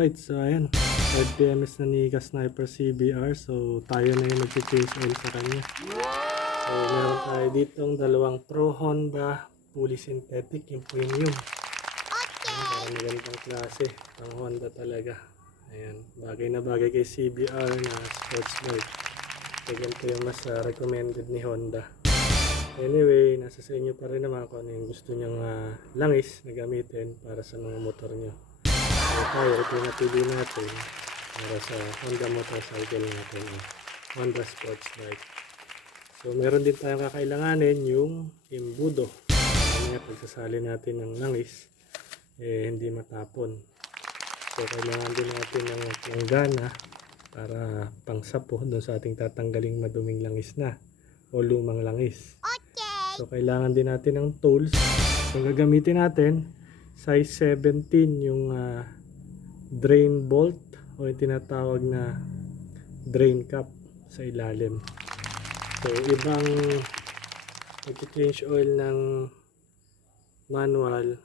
Alright, so ayan. 5 PMS na ni Ka-Sniper CBR. So tayo na yung mag-change oil sa kanya. So meron tayo ditong dalawang Pro Honda fully synthetic, yung premium. Ayan, magandang klase. Ang Honda talaga. Ayan, bagay na bagay kay CBR na sports bike. So ganito yung mas recommended ni Honda. Anyway, nasa sa inyo pa rin naman kung ano yung gusto nyong langis na gamitin para sa mga motor nyo. So tayo, ito yung napili natin para sa Honda motorcycle natin, Honda sports bike. So meron din tayong kakailanganin yung imbudo. Kaya pagsasali natin ng langis, hindi matapon. So kailangan din natin ng planggana para pangsapo doon sa ating tatanggaling maduming langis na o lumang langis. So kailangan din natin ng tools. So gagamitin natin size 17 yung drain bolt o yung tinatawag na drain cap sa ilalim. So ibang mag-change oil ng manual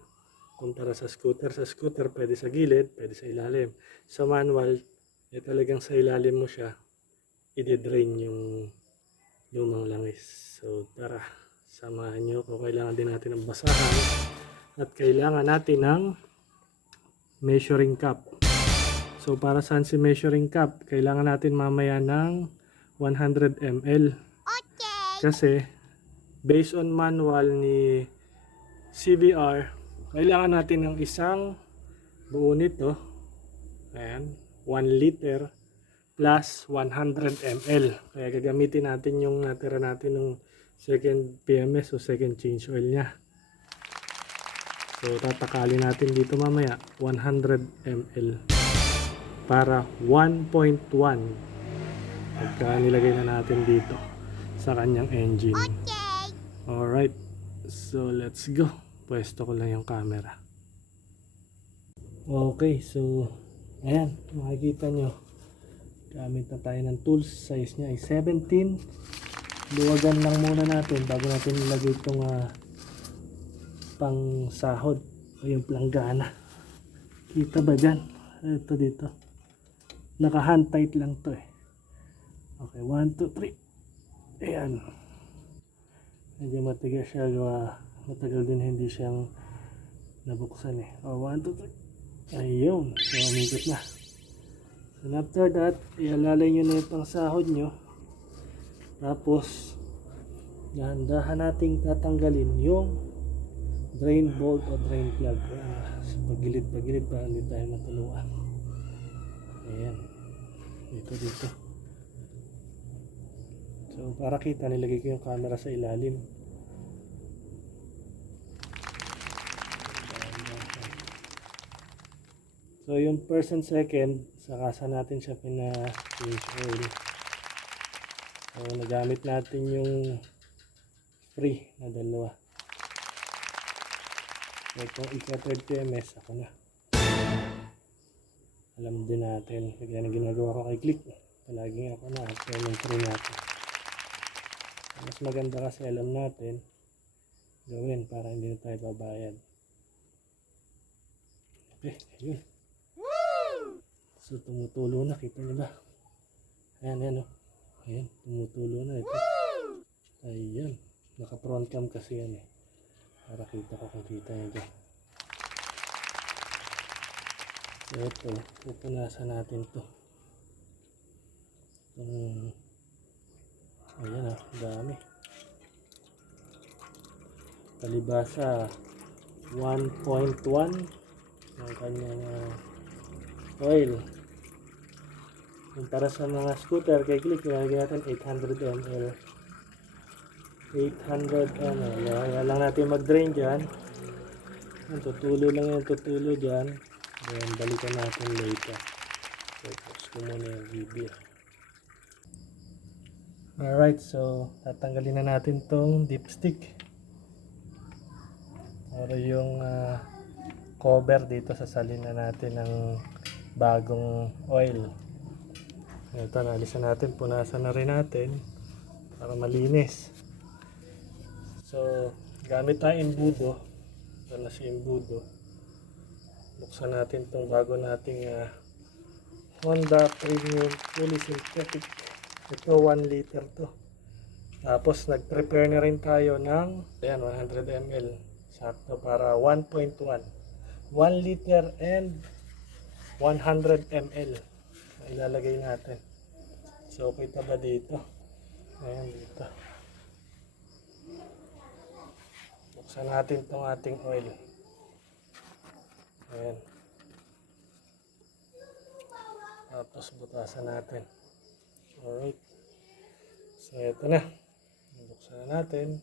kumpara sa scooter. Sa scooter pwede sa gilid, pwede sa ilalim. Sa manual, talagang sa ilalim mo siya i-drain yung lumang langis. So tara, samahan nyo kung kailangan din natin ng basahan at kailangan natin ng measuring cup. So para saan si measuring cup? Kailangan natin mamaya ng 100 ml. Kasi based on manual ni CBR, kailangan natin ng isang buo nito. Ayan, 1 liter plus 100 ml. Kaya gagamitin natin yung natira natin ng second PMS o second change oil niya. So tatakalin natin dito mamaya 100 ml para 1.1 pagka nilagay na natin dito sa kanyang engine. Alright, so let's go. Pwesto ko lang yung camera. Okay, so ayan, makikita nyo gamit na tayo ng tools. Size nya ay 17. Luwagan lang muna natin bago natin ilagay itong pang sahod o yung planggana. Kita ba dyan? Ito dito, naka hand tight lang to eh. Okay, 1, 2, 3. Ayan, medyo matigas siya, matagal din hindi siyang nabuksan eh. 1, 2, 3. Ayun, so umikot na. So after that, ialalay nyo na itong sahod nyo. Tapos dahan-dahan nating tatanggalin yung drain bolt o drain plug. So pagilid-pagilid para hindi tayo matuluan. Ayan, dito. So para kita, nilagay ko yung camera sa ilalim. So yung first and second, saka natin siya pina-change oil. So nagamit natin yung free na dalawa. So kung ika-third PMS, ako na. Alam din natin, kaya na ginagawa ko kay Click. Palaging ako na, after ng free natin. Mas maganda kasi alam natin gawin para hindi na tayo babayad. Okay, yun. So tumutulo na, kita nyo ba? Ayan o. Ayan, tumutulo na ito. Ayan, naka front cam kasi yan eh. Para kita ko kung kita nyo dyan. So ito, pupunasan natin to. Ayan o, dami. Palibasa 1.1 ang kanyang oil. Yung para sa mga scooter kay Click, nilagay natin 800 ml. 800 ml. Kaya lang natin mag-drain dyan. Tutulo lang yan, tutulo dyan. Then balikan natin later. So pause ko muna yung video. Alright, so tatanggalin na natin tong dipstick or yung cover dito. Sasalin na natin ng bagong oil. Ito, naalisan natin, punasan na rin natin para malinis. So gamit tayo imbudo. Ito na si imbudo. Buksan natin itong bago nating Honda Premium Fully Synthetic. Ito 1 liter to. Tapos nag-prepare na rin tayo ng 100 ml. Sakto para 1.1. 1 liter and 100 ml. Ilalagay natin. So kita ba dito? Ayan dito. Buksan natin itong ating oil. Ayan. Tapos butasan natin. Alright. So ito na. Buksan na natin.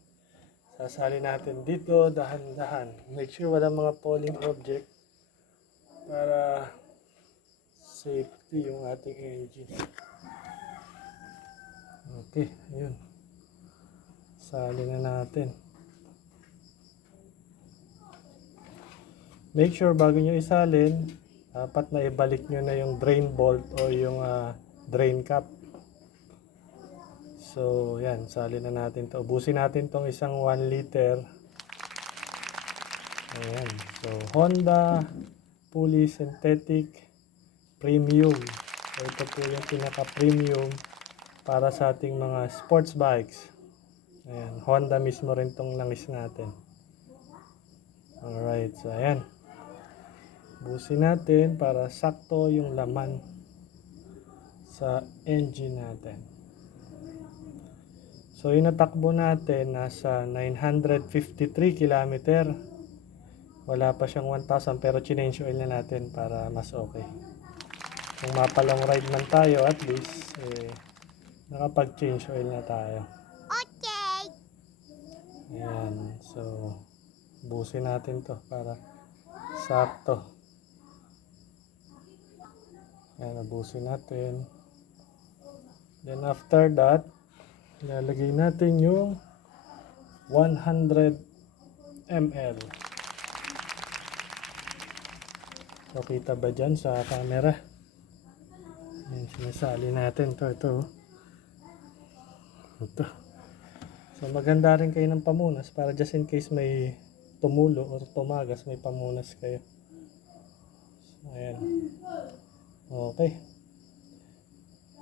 Sasali natin dito dahan-dahan. Make sure walang mga falling object para safety yung ating engine. Okay, ayun. Sali na natin. Make sure bago nyo isalin, dapat na ibalik nyo na yung drain bolt o yung drain cap. So, yan. Salin na natin to. Ubusin natin tong isang 1 liter. Ayan. So, Honda Fully Synthetic Premium. So, ito po yung pinaka-premium para sa ating mga sports bikes. Ayan. Honda mismo rin tong langis natin. Alright. So, ayan. Ubusin natin para sakto yung laman sa engine natin. So, yung natakbo natin nasa 953 km. Wala pa siyang 1,000 pero change oil na natin para mas okay. Kung mapalong ride man tayo, at least nakapag-change oil na tayo. Okay! Ayan. So, busin natin to para sakto. Ayan, nabusin natin. Then after that, ilalagay natin yung 100 ml. So, kita ba dyan sa camera? Ayan, sinasali natin. Ito. So, maganda rin kayo ng pamunas para just in case may tumulo or tumagas, may pamunas kayo. So, ayan. Okay.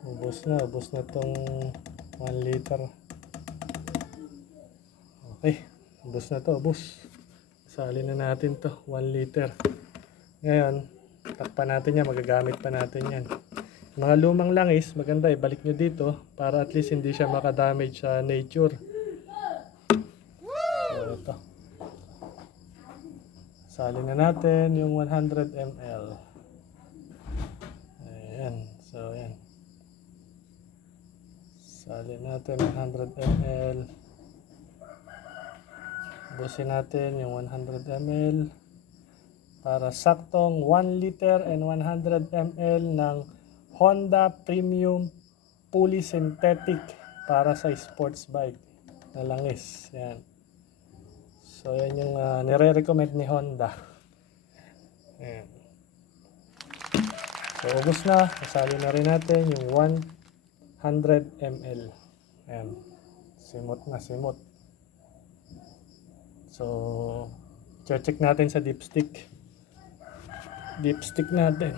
Ubos na tong 1 liter. Okay. Ubos na to, ubos. Sali na natin to, 1 liter. Ngayon, takpan natin yan, magagamit pa natin yan. Mga lumang langis, maganda ibalik nyo dito para at least hindi siya makadamage sa nature. So, ito. Sali na natin yung 100 ml. Ayan. So, ayan. Sali natin 100 ml. Busin natin yung 100 ml. Para saktong 1 liter and 100 ml ng Honda Premium Fully Synthetic para sa sports bike na langis. Yan. So, yan yung nire-recommend ni Honda. Ayan. So, ubos na. Kasali na rin natin yung 100 ml. Ayan. Simot na, simot. So, check natin sa dipstick. Dipstick natin.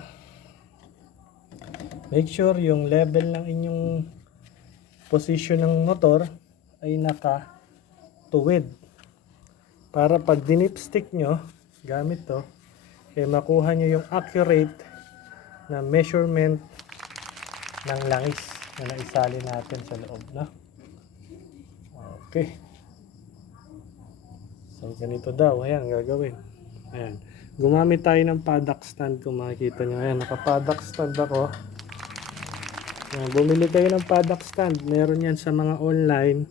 Make sure yung level ng inyong position ng motor ay naka-tuwid. Para pag dinipstick nyo, gamit to, makuha nyo yung accurate na measurement ng langis na naisali natin sa loob. No? Okay. So, ganito daw. Ayan, gagawin. Ayan. Gumamit tayo ng paddock stand kung makikita nyo. Ayan, naka-paddock stand ako. Ayan, bumili kayo ng paddock stand. Meron yan sa mga online.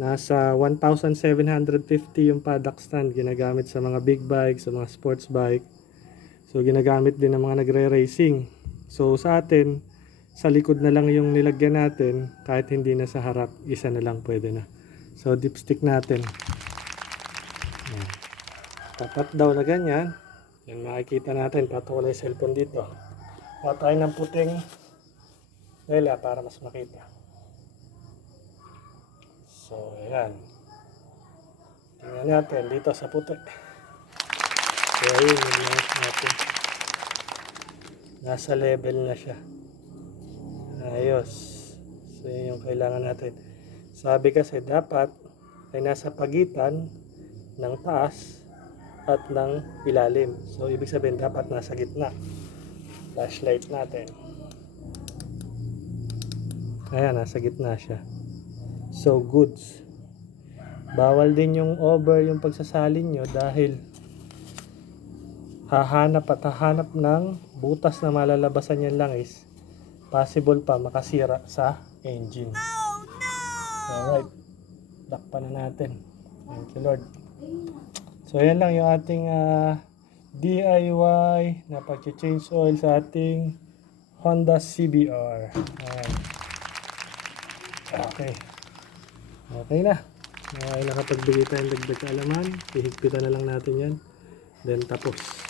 Nasa 1,750 yung paddock stand. Ginagamit sa mga big bike, sa mga sports bike. So, ginagamit din ng mga nagre-racing. So, sa atin, sa likod na lang yung nilagyan natin. Kahit hindi na sa harap, isa na lang pwede na. So, dipstick natin. Ayan. Tapat daw na ganyan. Yan makikita natin. Patuloy yung cellphone dito. Kuha tayo ng puting lela para mas makita. So, ayan. Tingnan natin dito sa puti. So, ayun yung langis natin. Nasa level na siya. Ayos. So, yun yung kailangan natin. Sabi kasi dapat ay nasa pagitan ng taas at ng ilalim. So, ibig sabihin dapat nasa gitna. Flashlight natin. Ayan, nasa gitna siya. So, goods. Bawal din yung over yung pagsasalin nyo dahil hahanap at hahanap ng butas na malalabasan yung langis. Possible pa makasira sa engine. Alright. Dakpan na natin. Thank you, Lord. So, ayan lang yung ating DIY na pag-change oil sa ating Honda CBR. Ayan. Okay. Okay na. Nakapagbigay tayong dagdag kaalaman. Hihigpitan na lang natin yan. Then tapos.